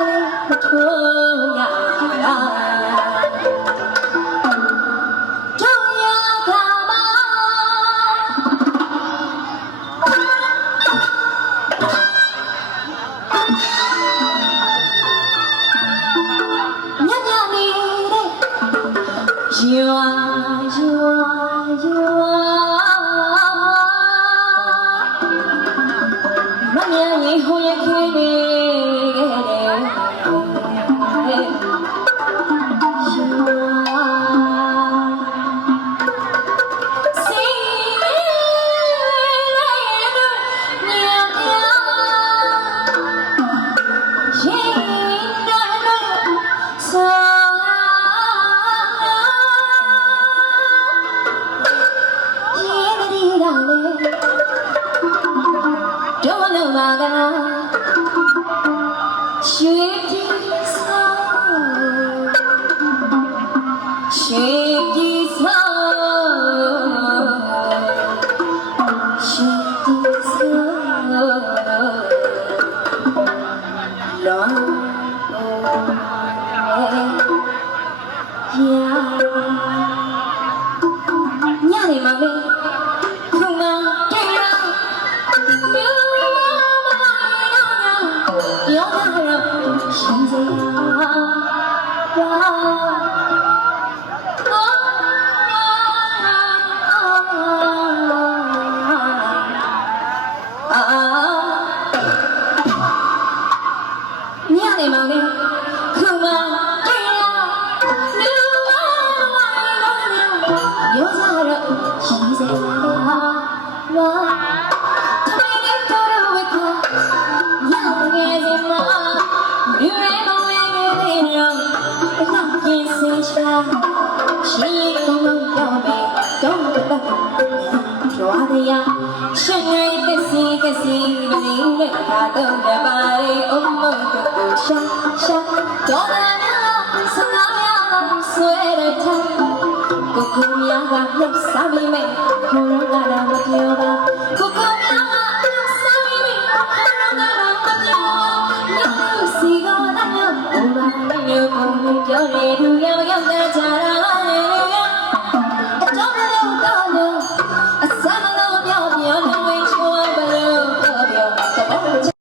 လည်းမထိုးရတာတို့ရတာမညညနေတဲ့ရွာရွာရွာမမြရင်ဟိုရခဲနေ 돌아가 쉐기서 쉐기서 쉐기서 런웨이 사랑도 힘들다 내 맘에 그만 끌려 누워 있는 여자를 희생하라 အလောက်ကင်းစင်ချာရှိကုန်းလုံးပြောမယ်တော့တော့ကြွားရရရှင်ငယ်ကစီကစီလေးနဲ့ခါတော့တပါရီအုံမုတ်ကိုရှာရှာတော့လာစနာရဆွဲရတဲ့ကိုကိုမြားကလှပ်စားမိမယ်ခေါ်တော့လာမ như cùng cho đi thương